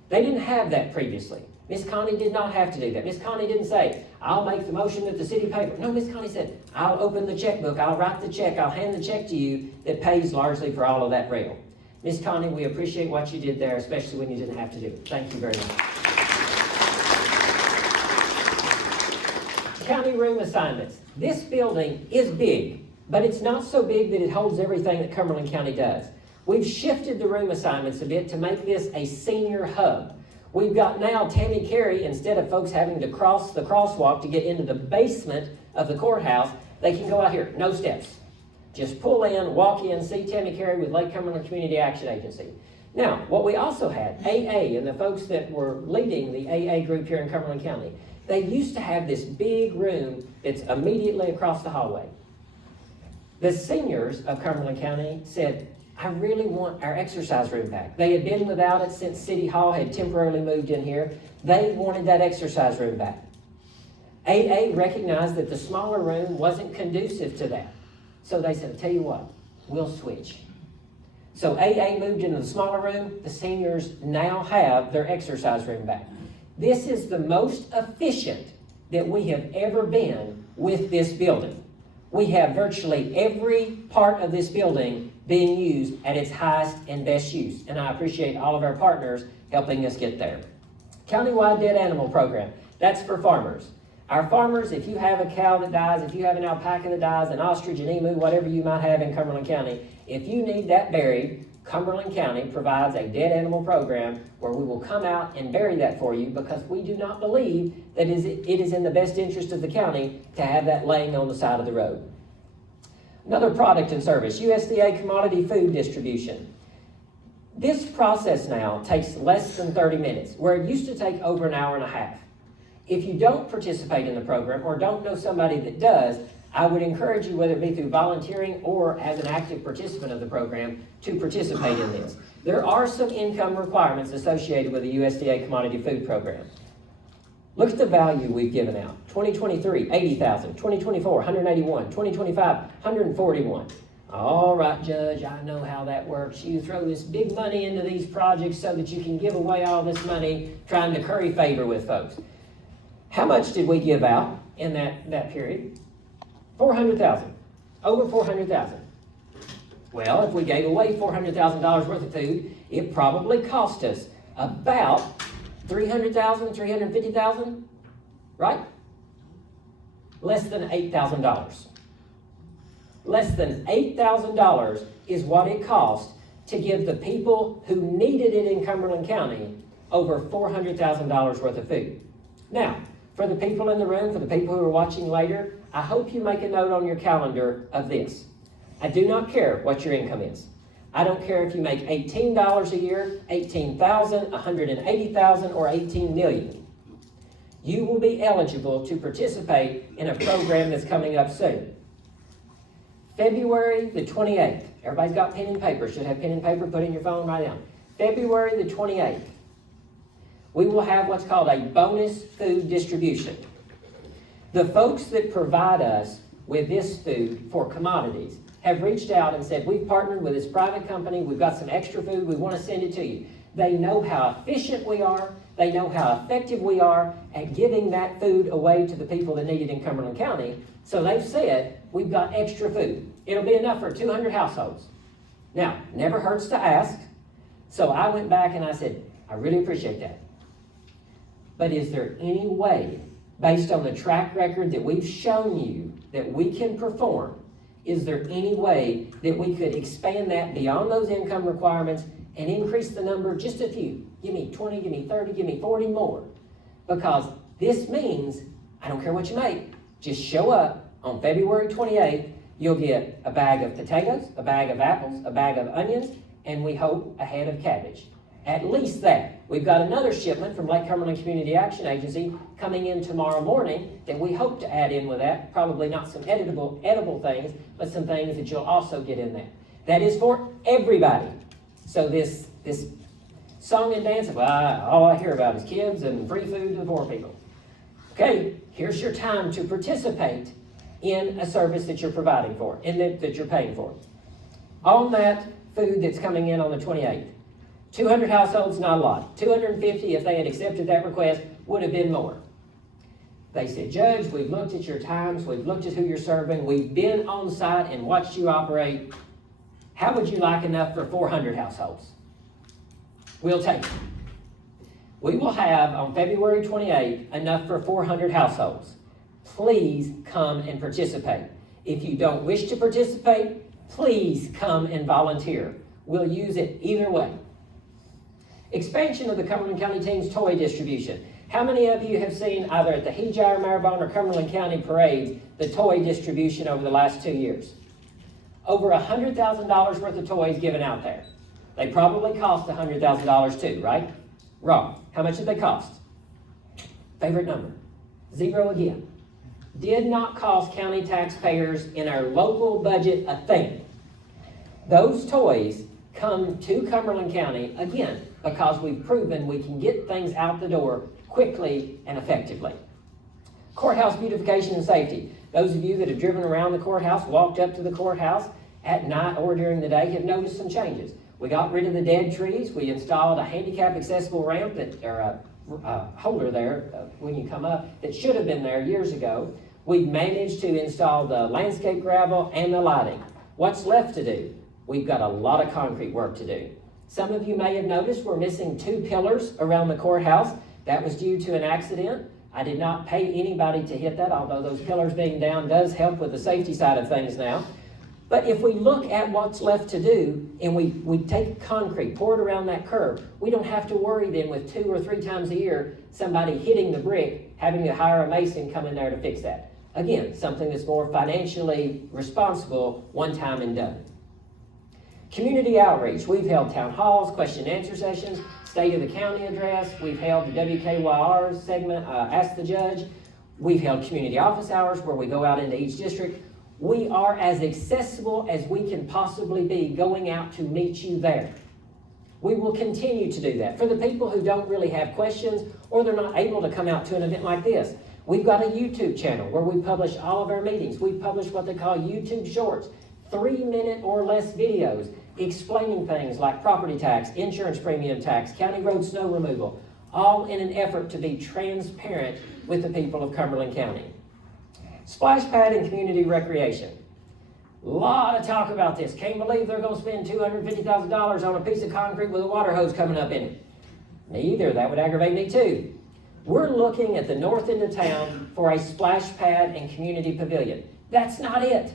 They didn't have that previously. Miss Connie did not have to do that. Miss Connie didn't say, I'll make the motion that the city pay for it. No, Miss Connie said, I'll open the checkbook, I'll write the check, I'll hand the check to you that pays largely for all of that rail. Miss Connie, we appreciate what you did there, especially when you didn't have to do it. Thank you very much. County room assignments. This building is big, but it's not so big that it holds everything that Cumberland County does. We've shifted the room assignments a bit to make this a senior hub. We've got now Tammy Carey, instead of folks having to cross the crosswalk to get into the basement of the courthouse, they can go out here, no steps. Just pull in, walk in, see Tammy Carey with Lake Cumberland Community Action Agency. Now, what we also had, AA, and the folks that were leading the AA group here in Cumberland County, they used to have this big room that's immediately across the hallway. The seniors of Cumberland County said, I really want our exercise room back. They had been without it since City Hall had temporarily moved in here. They wanted that exercise room back. AA recognized that the smaller room wasn't conducive to that. So they said, tell you what, we'll switch. So AA moved into the smaller room. The seniors now have their exercise room back. This is the most efficient that we have ever been with this building. We have virtually every part of this building being used at its highest and best use. And I appreciate all of our partners helping us get there. Countywide Dead Animal Program. That's for farmers. Our farmers, if you have a cow that dies, if you have an alpaca that dies, an ostrich, an emu, whatever you might have in Cumberland County, if you need that buried, Cumberland County provides a dead animal program where we will come out and bury that for you because we do not believe that it is in the best interest of the county to have that laying on the side of the road. Another product and service, USDA commodity food distribution. This process now takes less than 30 minutes, where it used to take over an hour and a half. If you don't participate in the program or don't know somebody that does, I would encourage you, whether it be through volunteering or as an active participant of the program, to participate in this. There are some income requirements associated with the USDA commodity food program. Look at the value we've given out. 2023, $80,000. 2024, $181,000. 2025, $141,000. All right, Judge, I know how that works. You throw this big money into these projects so that you can give away all this money trying to curry favor with folks. How much did we give out in that period? $400,000. Over $400,000. Well, if we gave away $400,000 worth of food, it probably cost us about $300,000, $350,000, right? Less than $8,000. Less than $8,000 is what it cost to give the people who needed it in Cumberland County over $400,000 worth of food. Now, for the people in the room, for the people who are watching later, I hope you make a note on your calendar of this. I do not care what your income is. I don't care if you make $18 a year, $18,000, $180,000, or $18 million. You will be eligible to participate in a program that's coming up soon. February the 28th. Everybody's got pen and paper. Should have pen and paper. Put in your phone right down. February the 28th. We will have what's called a bonus food distribution. The folks that provide us with this food for commodities have reached out and said, we've partnered with this private company, we've got some extra food, we want to send it to you. They know how efficient we are, they know how effective we are at giving that food away to the people that need it in Cumberland County, so they've said, we've got extra food. It'll be enough for 200 households. Now, never hurts to ask, so I went back and I said, I really appreciate that. But is there any way, based on the track record that we've shown you that we can perform, is there any way that we could expand that beyond those income requirements and increase the number just a few? Give me 20, give me 30, give me 40 more. Because this means, I don't care what you make, just show up on February 28th, you'll get a bag of potatoes, a bag of apples, a bag of onions, and we hope a head of cabbage. At least that. We've got another shipment from Lake Cumberland Community Action Agency coming in tomorrow morning that we hope to add in with that. Probably not some edible things, but some things that you'll also get in there. That is for everybody. So this song and dance, all I hear about is kids and free food to poor people. Okay, here's your time to participate in a service that you're providing for, and that you're paying for. On that food that's coming in on the 28th, 200 households, not a lot. 250, if they had accepted that request, would have been more. They said, Judge, we've looked at your times, we've looked at who you're serving, we've been on site and watched you operate. How would you like enough for 400 households? We'll take it. We will have, on February 28th, enough for 400 households. Please come and participate. If you don't wish to participate, please come and volunteer. We'll use it either way. Expansion of the Cumberland County team's toy distribution. How many of you have seen either at the Hejire, Maribon, or Cumberland County parades the toy distribution over the last 2 years? Over $100,000 worth of toys given out there. They probably cost $100,000 too, right? Wrong. How much did they cost? Favorite number. 0 again. Did not cost county taxpayers in our local budget a thing. Those toys come to Cumberland County, again, because we've proven we can get things out the door quickly and effectively. Courthouse beautification and safety. Those of you that have driven around the courthouse, walked up to the courthouse at night or during the day have noticed some changes. We got rid of the dead trees. We installed a handicap accessible ramp or a holder there when you come up that should have been there years ago. We've managed to install the landscape gravel and the lighting. What's left to do? We've got a lot of concrete work to do. Some of you may have noticed we're missing 2 pillars around the courthouse. That was due to an accident. I did not pay anybody to hit that, although those pillars being down does help with the safety side of things now. But if we look at what's left to do and we take concrete, pour it around that curb, we don't have to worry then with 2 or 3 times a year somebody hitting the brick, having to hire a mason come in there to fix that. Again, something that's more financially responsible, one time and done. Community outreach. We've held town halls, question and answer sessions, state of the county address. We've held the WKYR segment, Ask the Judge. We've held community office hours where we go out into each district. We are as accessible as we can possibly be going out to meet you there. We will continue to do that. For the people who don't really have questions or they're not able to come out to an event like this, we've got a YouTube channel where we publish all of our meetings. We publish what they call YouTube Shorts, 3-minute or less videos explaining things like property tax, insurance premium tax, county road snow removal, all in an effort to be transparent with the people of Cumberland County. Splash pad and community recreation. A lot of talk about this. Can't believe they're going to spend $250,000 on a piece of concrete with a water hose coming up in it. Me either. That would aggravate me too. We're looking at the north end of town for a splash pad and community pavilion. That's not it.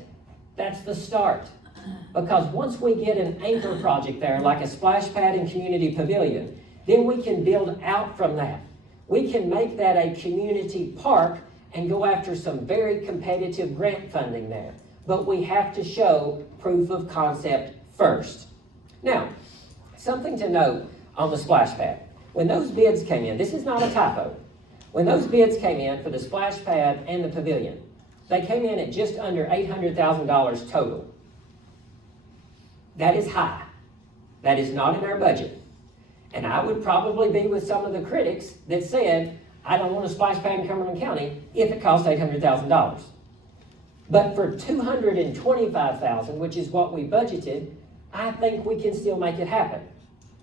That's the start. Because once we get an anchor project there, like a splash pad and community pavilion, then we can build out from that. We can make that a community park and go after some very competitive grant funding there. But we have to show proof of concept first. Now, something to note on the splash pad. When those bids came in, this is not a typo. When those bids came in for the splash pad and the pavilion, they came in at just under $800,000 total. That is high. That is not in our budget. And I would probably be with some of the critics that said, I don't want a splash pad in Cumberland County if it costs $800,000. But for $225,000, which is what we budgeted, I think we can still make it happen.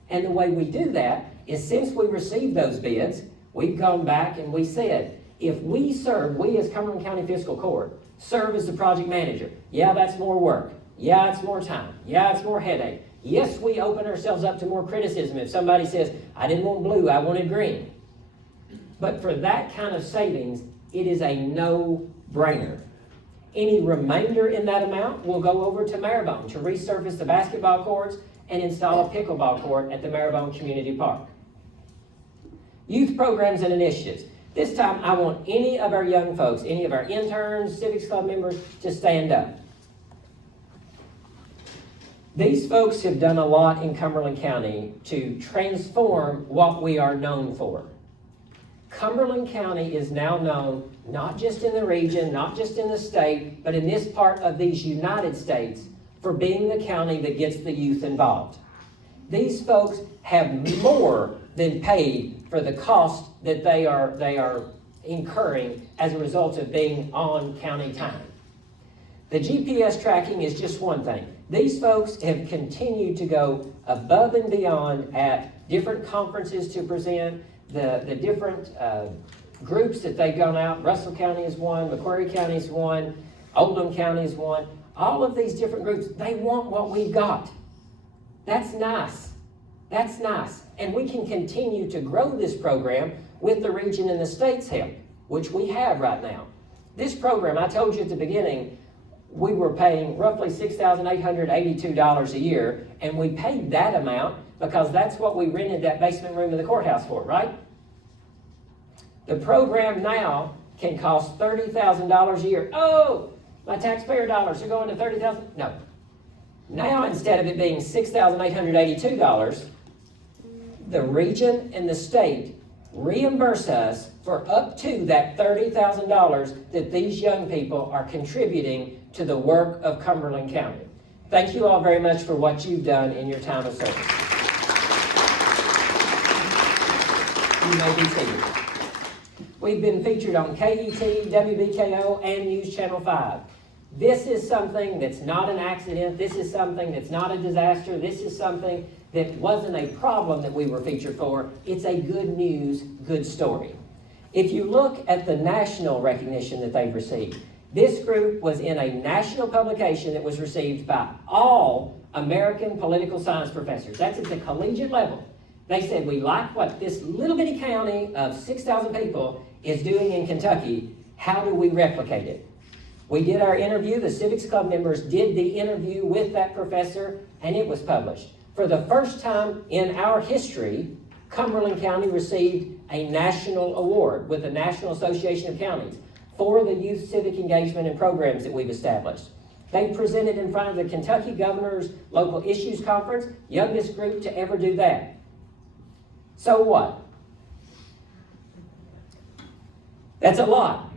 And the way we do that is, since we received those bids, we've gone back and we said, if we as Cumberland County Fiscal Court, serve as the project manager, yeah, that's more work. Yeah, it's more time. Yeah, it's more headache. Yes, we open ourselves up to more criticism if somebody says, I didn't want blue, I wanted green. But for that kind of savings, it is a no-brainer. Any remainder in that amount will go over to Maribone to resurface the basketball courts and install a pickleball court at the Maribone Community Park. Youth programs and initiatives. This time, I want any of our young folks, any of our interns, Civics Club members, to stand up. These folks have done a lot in Cumberland County to transform what we are known for. Cumberland County is now known, not just in the region, not just in the state, but in this part of these United States, for being the county that gets the youth involved. These folks have more than paid for the cost that they are incurring as a result of being on county time. The GPS tracking is just one thing. These folks have continued to go above and beyond at different conferences to present, the different groups that they've gone out. Russell County is one, Macquarie County is one, Oldham County is one. All of these different groups, they want what we've got. That's nice. That's nice. And we can continue to grow this program with the region and the state's help, which we have right now. This program, I told you at the beginning, we were paying roughly $6,882 a year, and we paid that amount because that's what we rented that basement room in the courthouse for, right? The program now can cost $30,000 a year. Oh, my taxpayer dollars are going to $30,000. No. Now, instead of it being $6,882, the region and the state reimburse us for up to that $30,000 that these young people are contributing to the work of Cumberland County. Thank you all very much for what you've done in your time of service. You may be seated. We've been featured on KET, WBKO, and News Channel 5. This is something that's not an accident. This is something that's not a disaster. This is something that wasn't a problem that we were featured for. It's a good news, good story. If you look at the national recognition that they've received, this group was in a national publication that was received by all American political science professors. That's at the collegiate level. They said, we like what this little bitty county of 6,000 people is doing in Kentucky. How do we replicate it? We did our interview. The Civics Club members did the interview with that professor, and it was published. For the first time in our history, Cumberland County received a national award with the National Association of Counties for the youth civic engagement and programs that we've established. They presented in front of the Kentucky Governor's Local Issues Conference, youngest group to ever do that. So what? That's a lot.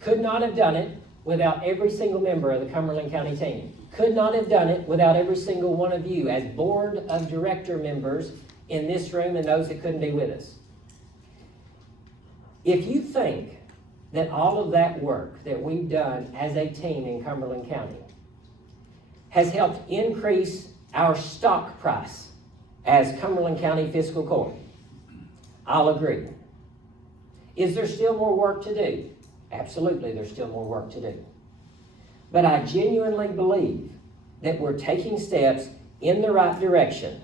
Could not have done it without every single member of the Cumberland County team. Could not have done it without every single one of you as board of director members in this room and those that couldn't be with us. If you think that all of that work that we've done as a team in Cumberland County has helped increase our stock price as Cumberland County Fiscal Court, I'll agree. Is there still more work to do? Absolutely, there's still more work to do. But I genuinely believe that we're taking steps in the right direction.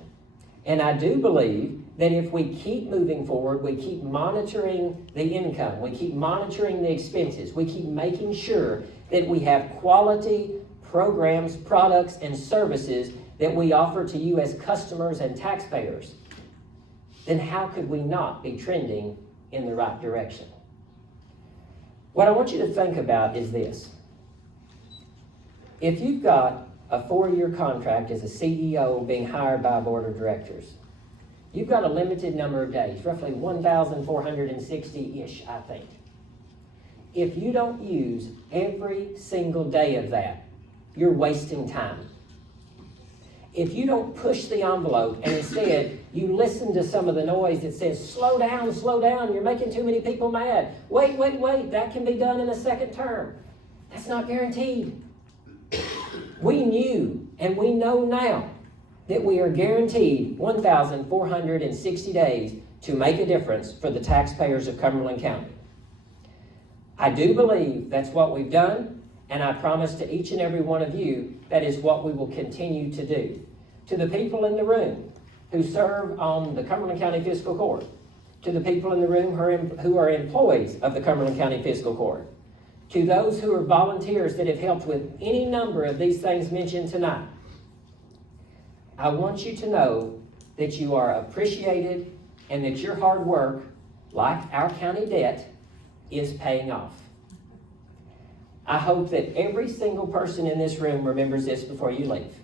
And I do believe that if we keep moving forward, we keep monitoring the income, we keep monitoring the expenses, we keep making sure that we have quality programs, products, and services that we offer to you as customers and taxpayers, then how could we not be trending in the right direction? What I want you to think about is this. If you've got a 4-year contract as a CEO being hired by a board of directors. You've got a limited number of days, roughly 1,460-ish, I think. If you don't use every single day of that, you're wasting time. If you don't push the envelope and instead you listen to some of the noise that says, slow down, you're making too many people mad. Wait, that can be done in a second term. That's not guaranteed. We knew and we know now that we are guaranteed 1,460 days to make a difference for the taxpayers of Cumberland County. I do believe that's what we've done, and I promise to each and every one of you that is what we will continue to do. To the people in the room who serve on the Cumberland County Fiscal Court, to the people in the room who are employees of the Cumberland County Fiscal Court, to those who are volunteers that have helped with any number of these things mentioned tonight, I want you to know that you are appreciated and that your hard work, like our county debt, is paying off. I hope that every single person in this room remembers this before you leave.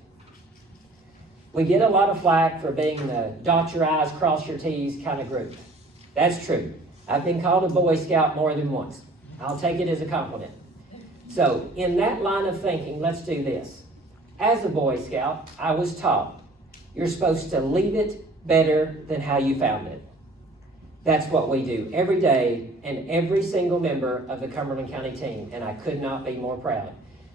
We get a lot of flack for being the dot your I's, cross your T's kind of group. That's true. I've been called a Boy Scout more than once. I'll take it as a compliment. So in that line of thinking, let's do this. As a Boy Scout, I was taught you're supposed to leave it better than how you found it. That's what we do every day and every single member of the Cumberland County team, and I could not be more proud.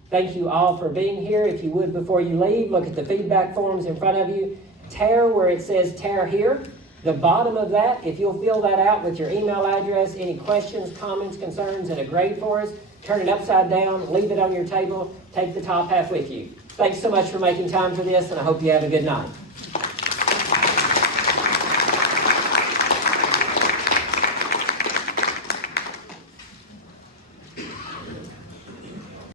Thank you all for being here. If you would, before you leave, look at the feedback forms in front of you. Tear where it says tear here. The bottom of that, if you'll fill that out with your email address, any questions, comments, concerns, and a grade for us, turn it upside down, leave it on your table, take the top half with you. Thanks so much for making time for this, and I hope you have a good night.